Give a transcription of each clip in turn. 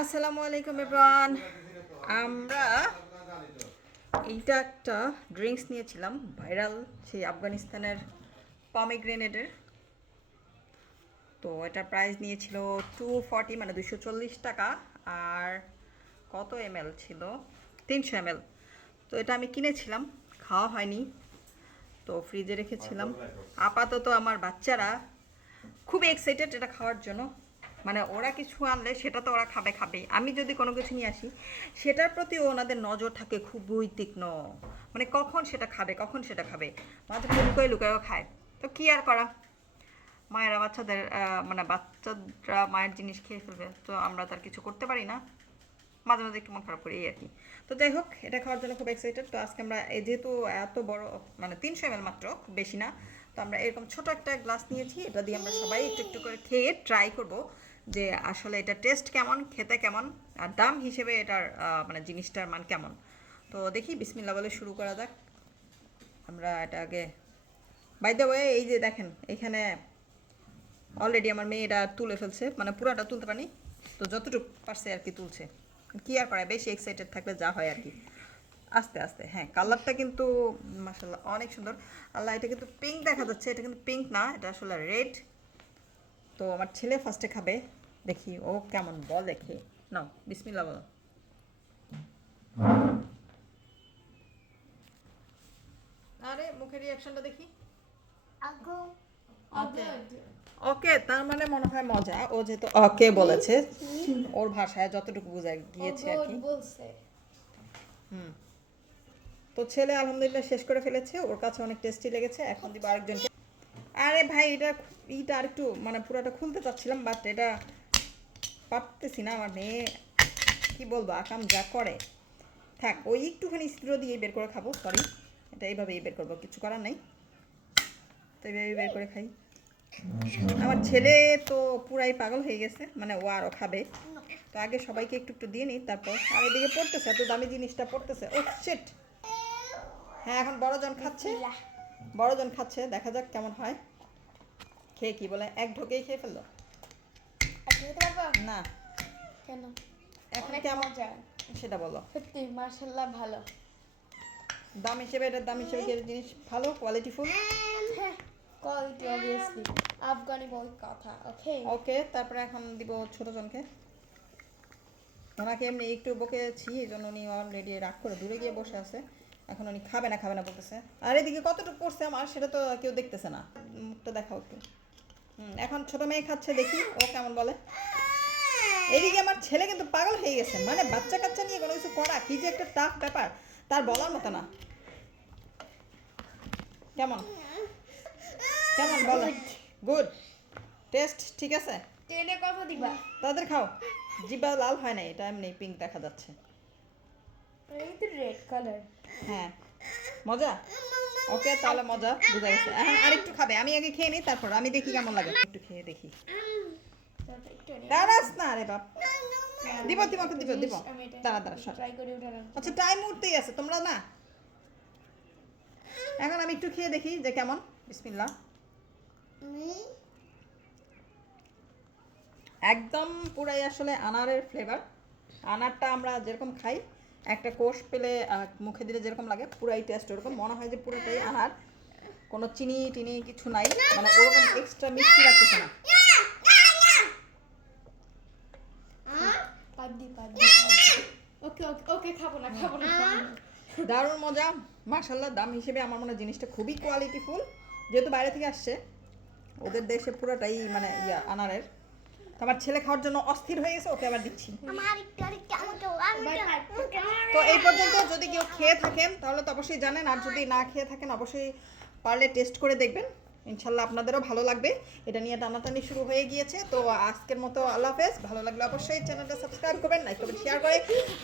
আসসালামু আলাইকুম এভরান আমরা এইটা একটা ড্রিঙ্কস নিয়েছিলাম ভাইরাল সেই আফগানিস্তানের পমিগ্রেনেডের তো এটার প্রাইস নিয়েছিল টু ফর্টি মানে দুশো চল্লিশ টাকা আর কত এম এল ছিল? তিনশো এম এল তো এটা আমি কিনেছিলাম খাওয়া হয়নি। তো ফ্রিজে রেখেছিলাম। আপাতত আমার বাচ্চারা খুবই এক্সাইটেড এটা খাওয়ার জন্য। মানে ওরা কিছু আনলে সেটা তো ওরা খাবে খাবেই। আমি যদি কোনো কিছু নিয়ে আসি, সেটার প্রতি ওনাদের নজর থাকে খুবই তীক্ষ্ণ। মানে কখন সেটা খাবে, কখন সেটা খাবে। মাঝে মাঝে লুকায় লুকায়ও খায়। তো কি আর করা? মায়েরা বাচ্চাদের মানে বাচ্চারা মায়ের জিনিস খেয়ে ফেলবে, তো আমরা তার কিছু করতে পারি না। মাঝে মাঝে একটু মন খারাপ করি, এই আর কি। তো যাই হোক, এটা খাওয়ার জন্য খুব এক্সাইটেড তো আজকে আমরা, এই যেহেতু এত বড় মানে তিনশো এম মাত্র, খুব বেশি না, তো আমরা এরকম ছোট একটা গ্লাস নিয়েছি। এটা দিয়ে আমরা সবাই একটু একটু করে খেয়ে ট্রাই করব। যে আসলে এটা টেস্ট কেমন, খেতে কেমন, আর দাম হিসেবে এটার মানে জিনিসটার মান কেমন। তো দেখি বিসমিল্লা বলে শুরু করা যাক। আমরা এটা আগে বাই দ্য ওয়ে এই যে দেখেন, এখানে অলরেডি আমার মেয়ে এটা তুলে ফেলছে মানে পুরাটা তুলতে পারি তো যতটুকু পারছে আর কি তুলছে। কি আর করায়, বেশি এক্সাইটেড থাকলে যা হয় আর কি। আস্তে আস্তে হ্যাঁ কালারটা কিন্তু মাসাল্লাহ অনেক সুন্দর। আল্লাহ, এটা কিন্তু পিঙ্ক দেখা যাচ্ছে, এটা কিন্তু পিঙ্ক না, এটা আসলে রেড তো আমার ছেলে ফার্স্টে খাবে। দেখি ও কেমন বল দেখে। নাও বিসমিল্লা বলো। আরে মুখের রিয়াকশনটা দেখি। আগো। ওকে। ওকে তার মানে মনে হয় মজা। ও যেহেতু ওকে বলেছে ওর ভাষায় যতটুকু বোঝা গিয়েছে আর কি। বলছে। হুম। তো ছেলে আলহামদুলিল্লাহ শেষ করে ফেলেছে ওর কাছে অনেক টেস্টি লেগেছে। এখন দিব আরেকজনকে। আরে ভাই এটা ইটা আরেকটু মানে পুরোটা খুলতে চাচ্ছিলাম বাট এটা পারতেছি না আমার মেয়ে কি বলব আকাম যা করে। থাক ওই একটুখানি স্ত্রো দিয়ে বের করে খাব সরি এটা এইভাবেই বের করব কিছু করার নেই। তো এইভাবেই বের করে খাই। আমার ছেলে তো পুরাই পাগল হয়ে গেছে মানে ও আরও খাবে। তো আগে সবাইকে একটু একটু দিয়ে নিই তারপর আর এদিকে পড়তেছে এত দামি জিনিসটা পড়তেছে। ও শিট হ্যাঁ এখন বড়জন খাচ্ছে। বড়জন খাচ্ছে দেখা যাক কেমন হয়। খেয়ে কি বলে? এক ঢোকেই খেয়ে ফেলল। খেতে পারব না। কেন? এখন কেমন? মজা। সেটা বলো। সত্যি মার্শাল্লাহ ভালো। দাম হিসেবে এটার দাম হিসেবে কি জিনিস ভালো কোয়ালিটিফুল হ্যাঁ কোয়ালিটি অবভিয়াসলি আফগানি বই কথা ওকে ওকে তারপরে এখন দিব ছোটজনকে ওনাকে এমনি একটু বকেছি এই জন্য উনি অলরেডি রাগ করে দূরে গিয়ে বসে আছে। এখন উনি খাবে না খাবে না বলতেছে। আর এদিকে কতটুকু পড়ছে আমার সেটা তো কেউ দেখতেছে না। মুখটা দেখাও একটু। এখন ছোট মেয়ে খাচ্ছে দেখি ও কেমন বলে। এদিকে আমার ছেলে কিন্তু পাগল হয়ে গেছে মানে বাচ্চা কাচ্চা নিয়ে কোনো কিছু করা কি যে একটা টাফ ব্যাপার তার বলার মতো না। কেমন? কেমন বলো? গুড টেস্ট ঠিক আছে? ট্রেনে কত দিবা। তাদের খাও। জিব্বা লাল হয় না এটা এমনি পিঙ্ক দেখা যাচ্ছে। এই তো রেড কালার হ্যাঁ। মজা? ওকে তাহলে মজা বুঝা গেছে। এখন আরেকটু খাবে আমি আগে খেয়ে নিই তারপর আমি দেখি কেমন লাগে। একটু খেয়ে দেখি। দাঁড়াস না রে বাপ। দিব তোমাকে দিব দিব। দাঁড়া দাঁড়া আচ্ছা টাইম উঠতেই আছে তোমরা না। এখন আমি একটু খেয়ে দেখি যে কেমন। বিসমিল্লা একদম পুরাই আসলে আনারের ফ্লেভার আনারটা আমরা যেরকম খাই একটা কোষ পেলে মুখে দিলে যেরকম লাগে পুরাই টেস্ট ওরকম। মনে হয় যে পুরোটাই আনার কোনো চিনি টিনি কিছু নাই। মানে ওরকম এক্সট্রা মিষ্টি লাগতেছে না। পাদ্দি পাদ্দি ওকে ওকে ওকে খাব না খাব না দারুণ মজা। দাম হিসেবে আমার মনে হয় জিনিসটা খুবই কোয়ালিটিফুল যেহেতু বাইরে থেকে আসছে ওদের দেশে পুরোটাই মানে ইয়া আনারের। তো আমার ছেলে খাওয়ার জন্য অস্থির হয়ে গেছে ওকে আবার দিচ্ছি। তো এই পর্যন্ত যদি কেউ খেয়ে থাকেন, তাহলে তো অবশ্যই জানেন, আর যদি না খেয়ে থাকেন, অবশ্যই পারলে টেস্ট করে দেখবেন। ইনশাল্লাহ আপনাদেরও ভালো লাগবে। এটা নিয়ে টানাটানি শুরু হয়ে গিয়েছে। তো আজকের মতো আল্লাহ হাফেজ। ভালো লাগলে অবশ্যই চ্যানেলটা সাবস্ক্রাইব করবেন, লাইক করবেন শেয়ার করে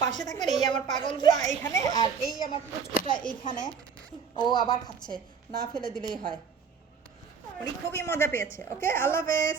পাশে থাকবেন। এই আমার পাগলগুলো এইখানে, আর এই আমার পুচকুটা এইখানে। ও আবার খাচ্ছে। না ফেলে দিলেই হয়। উনি খুবই মজা পেয়েছে। ওকে? আল্লাহ হাফেজ।